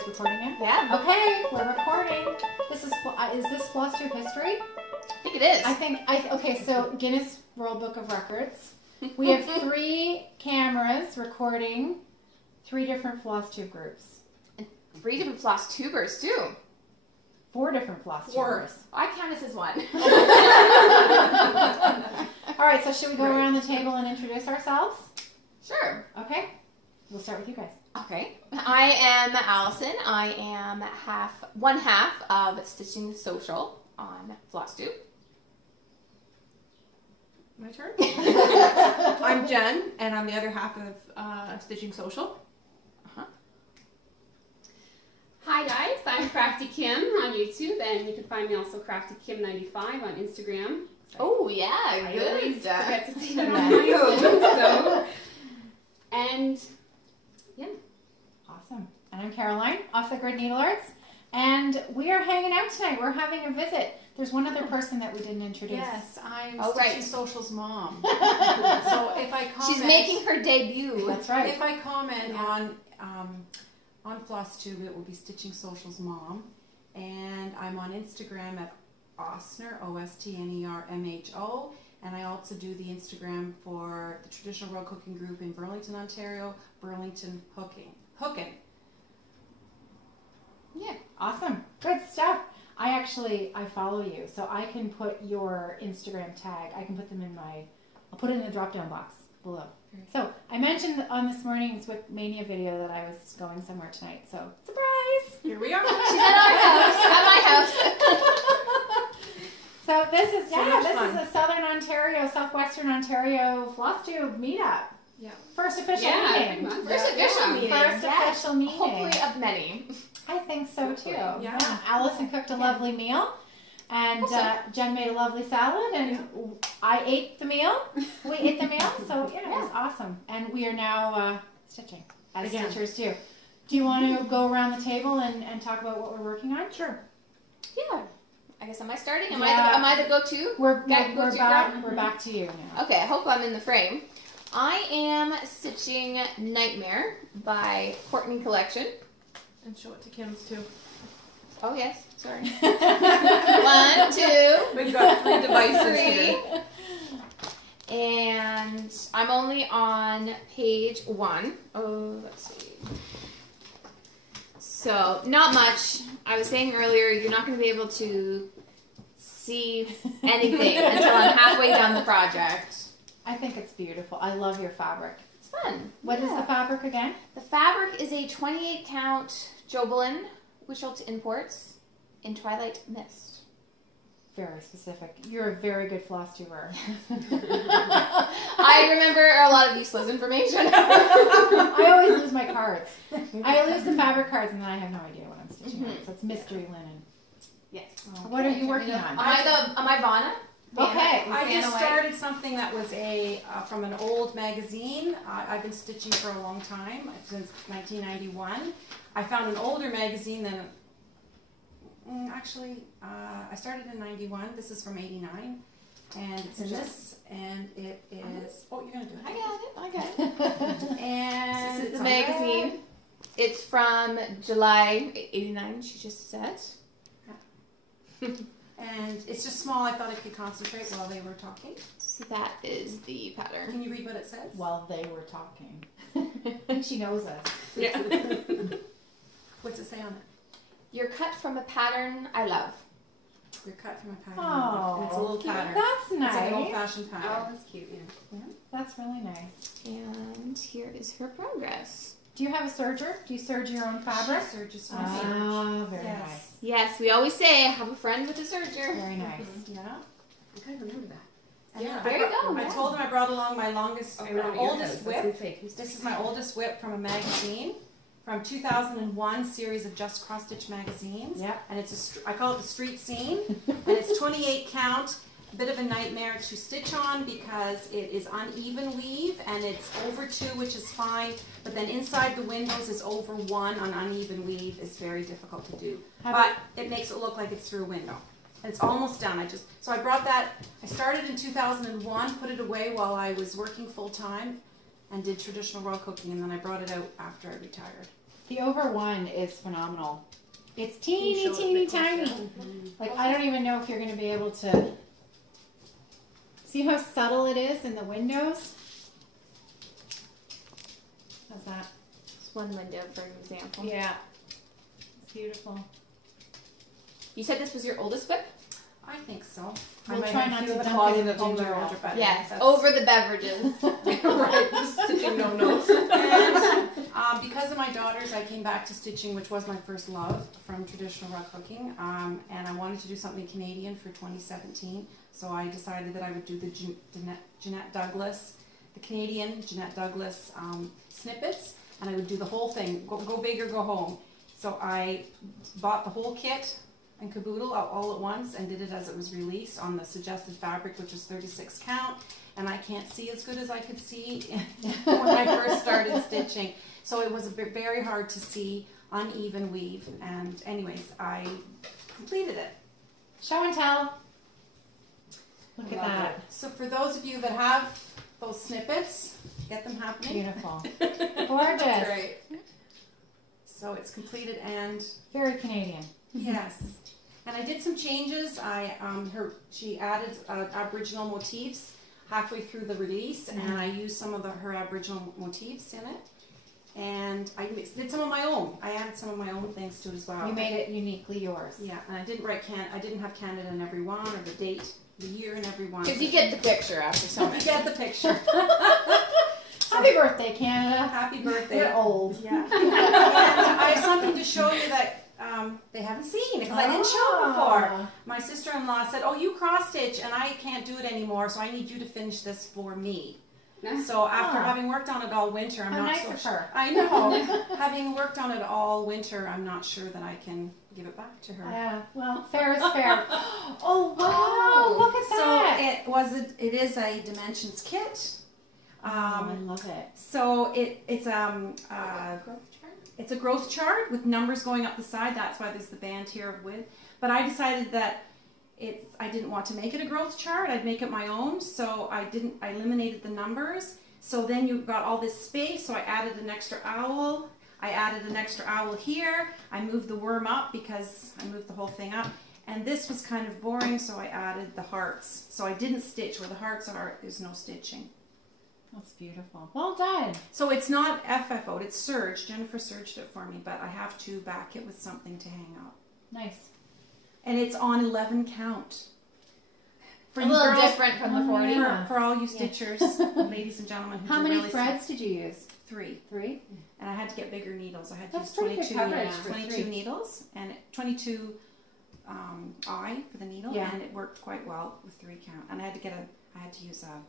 guys recording now? Yeah. Okay, we're recording. Is this Flosstube history? I think it is. Okay, so Guinness World Book of Records. We have 3 cameras recording 3 different Flosstube groups. And 3 different Flosstubers too. 4 different Flosstubers. I count us as one. All right, so should we go around the table and introduce ourselves? Sure. Okay, we'll start with you guys. Okay. I am Allison. I am one half of Stitching Social on Flosstube. My turn. I'm Jen, and I'm the other half of Stitching Social. Hi guys, I'm Crafty Kim on YouTube, and you can find me also Crafty Kim95 on Instagram. Oh yeah, I always good. forget to say that on my own. So, and yeah, Awesome. And I'm Caroline, Off the Grid Needle Arts, and we are hanging out tonight. We're having a visit. There's one other person that we didn't introduce. Yes, I'm Oh, Stitching right. Social's mom. So if I comment, She's making her debut. That's right. If I comment on Flosstube, it will be Stitching Social's mom, and I'm on Instagram at Ostner, OSTNERMHO, and I also do the Instagram for the Traditional Road Cooking Group in Burlington, Ontario, Burlington Hooking. Yeah, awesome. Good stuff. I follow you, so I can put your Instagram tag. I can put them I'll put it in the drop-down box below. So I mentioned on this morning's Whip Mania video that I was going somewhere tonight. So surprise! Here we are. She's at our house, at my house. So this is fun. a Southern Ontario, Southwestern Ontario Flosstube meetup. Yeah. First official pretty meeting. much. First official meeting. First Yes. official meeting. Hopefully of many. I think so too. Yeah. Allison cooked a lovely meal, and Jen made a lovely salad, and I ate the meal. We ate the meal, so it was awesome. And we are now stitching as Again. stitchers too. Do you want to go around the table and talk about what we're working on? Sure. Yeah. I guess am I starting? Am Yeah. I the go-to? We're Go-to back. girl? We're back to you now. Okay, I hope I'm in the frame. I am stitching Nightmare by Courtney Collection. And show it to Kim's too. Oh yes, sorry. 1, 2, We've got 3 devices here. 3. And I'm only on page 1. Oh, let's see. So, not much. I was saying earlier, you're not going to be able to see anything until I'm halfway done the project. I think it's beautiful. I love your fabric. It's fun. What is the fabric again? The fabric is a 28 count Jobelin Wisholt Imports in Twilight Mist. Very specific. You're a very good floss tuber. I remember a lot of useless information. I always lose my cards. I lose the fabric cards and then I have no idea what I'm stitching on. So it's mystery linen. Yes. What are you working on? Am I Vanna? Okay. I just started something that was from an old magazine. I've been stitching for a long time, since 1991. I found an older magazine than, I started in 91. This is from 89. And it's in this, and it is, you're going to do it. I got it. And This is it's the on magazine. red. It's from July 89, she just said. And it's just small. I thought I could concentrate while they were talking. So that is the pattern. Can you read what it says? While they were talking. I think she knows us. Yeah. What's it say on it? You're cut from a pattern I love. You're cut from a pattern. Oh, and it's a little cute. pattern. That's nice. It's like an old-fashioned pattern. oh, that's cute. Yeah. That's really nice. And here is her progress. Do you have a serger? Do you serge your own fabric? She serges for Ah, very Yes. nice. Yes, we always say I have a friend with a serger. Very nice. Yeah. I kind of remember that. And Yeah, then there you go, I yeah. told them I brought along my longest, Oh, my around your oldest house. I was gonna whip. say, who's This is my oldest whip from a magazine, from 2001 series of Just Cross Stitch magazines. Yep. And it's I call it the street scene, and it's 28 count. A bit of a nightmare to stitch on because it is uneven weave, and it's over 2, which is fine, but then inside the windows is over 1 on uneven weave. Is very difficult to do, but it makes it look like it's through a window. And it's almost done. So I brought that, I started in 2001, put it away while I was working full time, and did traditional raw cooking, and then I brought it out after I retired. The over one is phenomenal. It's teeny, show it a teeny, bit closer? tiny. Like, I don't even know if you're going to be able to see how subtle it is in the windows. How's that? Just one window, for example. Yeah. It's beautiful. You said this was your oldest whip? I think so. We'll I might try have not a to few in the dump closet it in the of ginger ginger ale. ale, but Yes, that's- over the beverages. Right, the stitching no notes. And because of my daughters, I came back to stitching, which was my first love from traditional rug hooking. And I wanted to do something Canadian for 2017, so I decided that I would do the Jeanette Douglas, the Canadian Jeanette Douglas snippets, and I would do the whole thing, go big or go home. So I bought the whole kit and caboodle all at once and did it as it was released on the suggested fabric, which is 36 count. And I can't see as good as I could see when I first started stitching. So it was very hard to see uneven weave. And anyways, I completed it. Show and tell. Look at Love that. it. So for those of you that have those snippets, get them happening. Beautiful. Gorgeous. Right. So it's completed and Very Canadian. yes. And I did some changes. She added Aboriginal motifs halfway through the release, and I used some of her Aboriginal motifs in it. And I did some of my own. I added some of my own things to it as well. You made it uniquely yours. Yeah, and I didn't write I didn't have Canada in every one, or the date, the year in every one. Because you get the picture after so You many. get the picture. Happy birthday, Canada. Happy birthday. You're old. Yeah. And I have something to show you that they haven't seen, because I didn't show before. My sister-in-law said, "Oh, you cross-stitch, and I can't do it anymore, so I need you to finish this for me." So after having worked on it all winter, I'm How not nice so of sure. her. I know. Having worked on it all winter, I'm not sure that I can give it back to her. Yeah, well, fair is fair. Oh, wow. Look at that. So it is a dimensions kit. I love it. So it's a growth chart with numbers going up the side. That's why there's the band here of width. But I decided that I didn't want to make it a growth chart. I'd make it my own. So I eliminated the numbers. So then you've got all this space. So I added an extra owl. I added an extra owl here. I moved the worm up because I moved the whole thing up. And this was kind of boring, so I added the hearts. So I didn't stitch. Where the hearts are, there's no stitching. That's beautiful. Well done. So it's not FFO'd, it's serged. Jennifer serged it for me, but I have to back it with something to hang up. Nice. And it's on 11 count. For A you little girls, different from the 40. for all you stitchers, ladies and gentlemen. Who How do many really threads did you use? 3. 3? And I had to get bigger needles. I had to That's use pretty good 22, coverage for 22 3. needles and 22 I for the needle, Yeah. and it worked quite well with 3 count. And I had to use a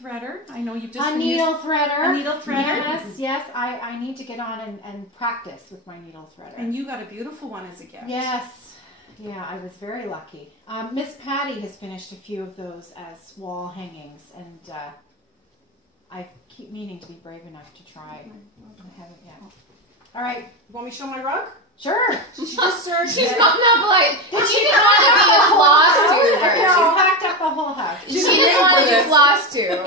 threader. I know you've just A been needle threader. a needle threader. Yes. I need to get on and practice with my needle threader. And you got a beautiful one as a gift. Yes. Yeah, I was very lucky. Miss Patty has finished a few of those as wall hangings, and I keep meaning to be brave enough to try. I haven't yet. All right. Want me to show my rug? Sure. She just served She's it. not like, she didn't want to be a floss tuber. She packed up the whole house. She didn't want to be floss tube.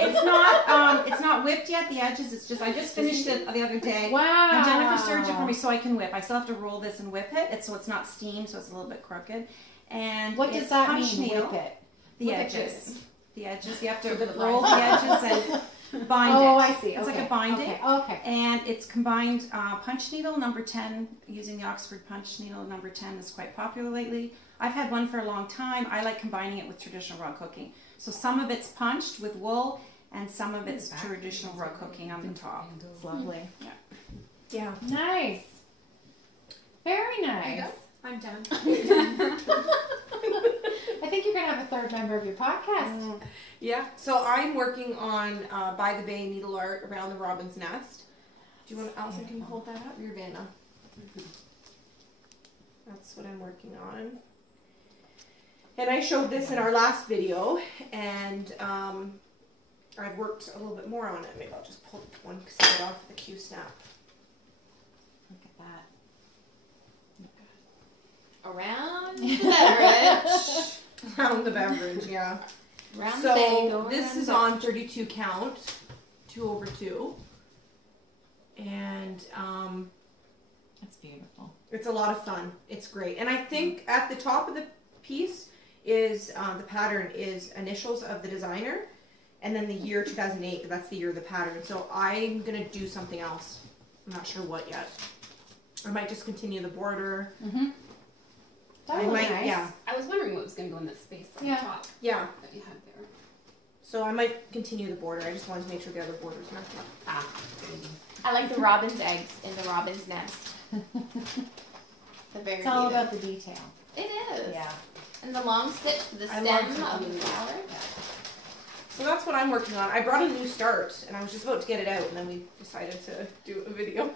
It's not whipped yet. The edges. It's just I just finished it the other day. Wow. And Jennifer serged it for me so I can whip. I still have to roll this and whip it. So it's not steamed, so it's a little bit crooked. And What does it's that punch mean? needle. Whip it. The Whip edges. The edges. You have to So that it roll the lines edges and bind it. Oh, I see. It's okay. like a binding. Okay. And it's combined punch needle number 10, using the Oxford punch needle number 10 is quite popular lately. I've had one for a long time. I like combining it with traditional rug hooking. So some of it's punched with wool and some of it's traditional rug hooking on the top. It's lovely. Yeah. Nice. Very nice. I'm done. I think you're going to have a third member of your podcast. Yeah, so I'm working on By the Bay needle art around the robin's nest. Do you want, Allison, can you hold that up? Your Vanna. That's what I'm working on. And I showed this in our last video, and I've worked a little bit more on it. Maybe I'll just pull one side off the Q-snap. Look at that. Around the beverage. Around the beverage, yeah. Around the bay, So go this around is the on 32 count, 2/2. And That's beautiful. It's a lot of fun. It's great. And I think at the top of the piece is the pattern is initials of the designer, and then the year 2008. That's the year of the pattern. So I'm gonna do something else. I'm not sure what yet. I might just continue the border. Mm-hmm. I might, nice. yeah, I was wondering what was going to go in that space on Yeah. the top yeah. that you had there. So I might continue the border. I just wanted to make sure the other borders match up. Ah, I like the robin's eggs in the robin's nest. The very It's all cute. about the detail. It is. Yeah. And the long stitch to the I stem love of the flower. So that's what I'm working on. I brought a new start, and I was just about to get it out, and then we decided to do a video.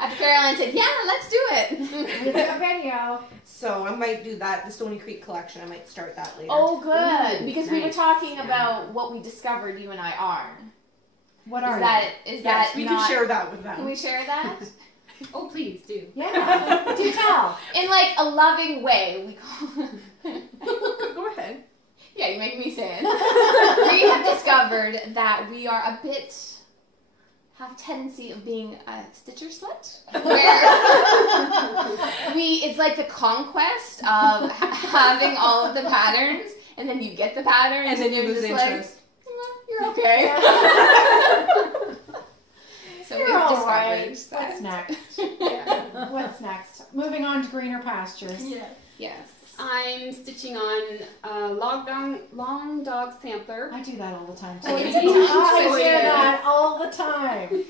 After Caroline said, "Yeah, let's do it." We did a video. So I might do that, the Stony Creek collection. I might start that later. Oh, good. Because we were nice. talking Yeah. about what we discovered. You and I are. What Is are that yes, that we not? can share that with them. Can we share that? oh, please do. you? Yeah. Do tell. In like a loving way. We call. Go ahead. Yeah, you make me say it. We have discovered that we are a bit have a tendency of being a stitcher slut, where it's like the conquest of having all of the patterns, and then you get the patterns, And then you you're lose just like, interest. you're okay. So You're we've all discovered right. that. What's next? Yeah. What's next? Moving on to greener pastures. Yes. I'm stitching on a long dog sampler. I do that all the time too. Oh, I you do do? that all the time.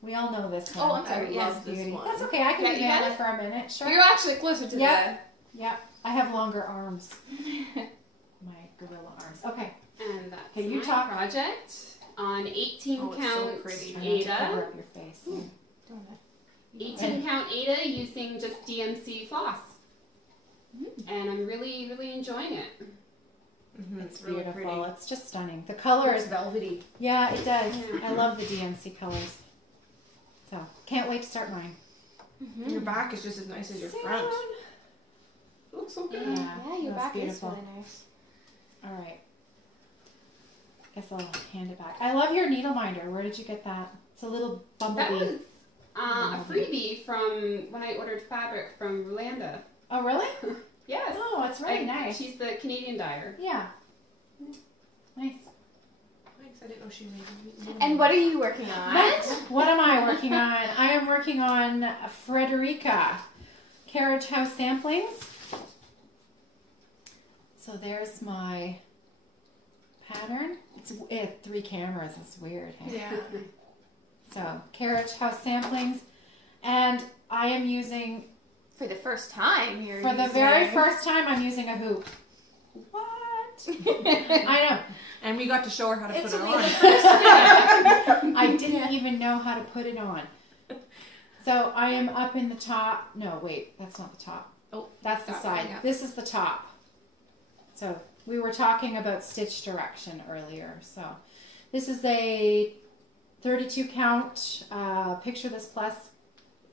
We all know this one. Oh, I'm sorry. I Yes, love this beauty. one. That's okay. I can Yeah, do you got that it? for a minute. Sure. You're actually closer to Yep. Yep. I have longer arms. My gorilla arms. Okay. And that's Okay, you my talk. project on 18 Oh, it's so count pretty. Try not to cover Ada. up your face. 18 count Ada using just DMC floss. And I'm really, really enjoying it. Mm-hmm. It's really beautiful. pretty. It's just stunning. The color It's is velvety. yeah, it does. Yeah. I love the DMC colors. So can't wait to start mine. Mm-hmm. Your back is just as nice as your front. It looks so good. Yeah, Yeah, your that's back beautiful. is really nice. All right. Guess I'll hand it back. I love your needle binder. Where did you get that? It's a little That bumblebee. was a freebie from when I ordered fabric from Rolanda. Oh, really? Yes. Oh, it's really nice. She's the Canadian dyer. Yeah. Nice. Thanks. I didn't know she made. And what are you working on? What am I working on? I am working on Frederica Carriage House samplings. So there's my pattern. It's 3 cameras. It's weird. Hey? Yeah. So Carriage House samplings, and I am using For the first time, you're for the using- very first time. I'm using a hoop. What? I know. And we got to show her how to It's put it only on. the first time. I didn't even know how to put it on. So I am up in the top. No, wait, that's not the top. Oh, that's the that side. one, yeah. This is the top. So we were talking about stitch direction earlier. So this is a 32 count. Picture this plus.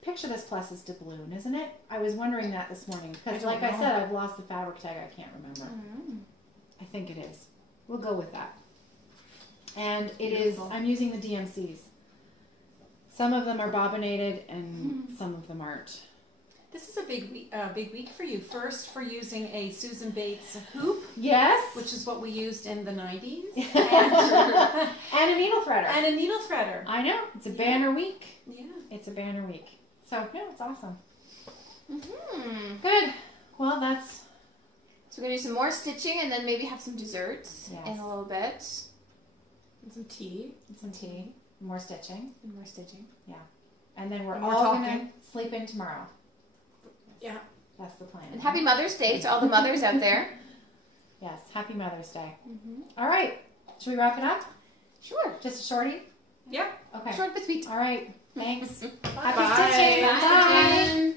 Picture this plus is doubloon, isn't it? I was wondering that this morning because, I don't like I know. said, I've lost the fabric tag. I can't remember. Mm. I think it is. We'll go with that. And it is, Beautiful. I'm using the DMCs. Some of them are bobbinated and some of them aren't. This is a big week for you. First, for using a Susan Bates hoop, Yes. which is what we used in the 90s, And a needle threader. and a needle threader. I know. It's a banner week. Yeah. It's a banner week. So, yeah, it's awesome. Mm-hmm. Good. Well, that's, So we're gonna do some more stitching and then maybe have some desserts Yes. in a little bit. And some tea. some tea, more stitching. And more stitching. And then we're And more all talking. going to sleep in tomorrow. Yeah. That's the plan. And happy Mother's Day to all the mothers out there. Yes. Happy Mother's Day. Mm-hmm. All right. Should we wrap it up? Sure. Just a shorty? Yeah. Okay. Short but sweet. All right. Thanks. Bye. Happy stitching. Bye. Bye. Stitching.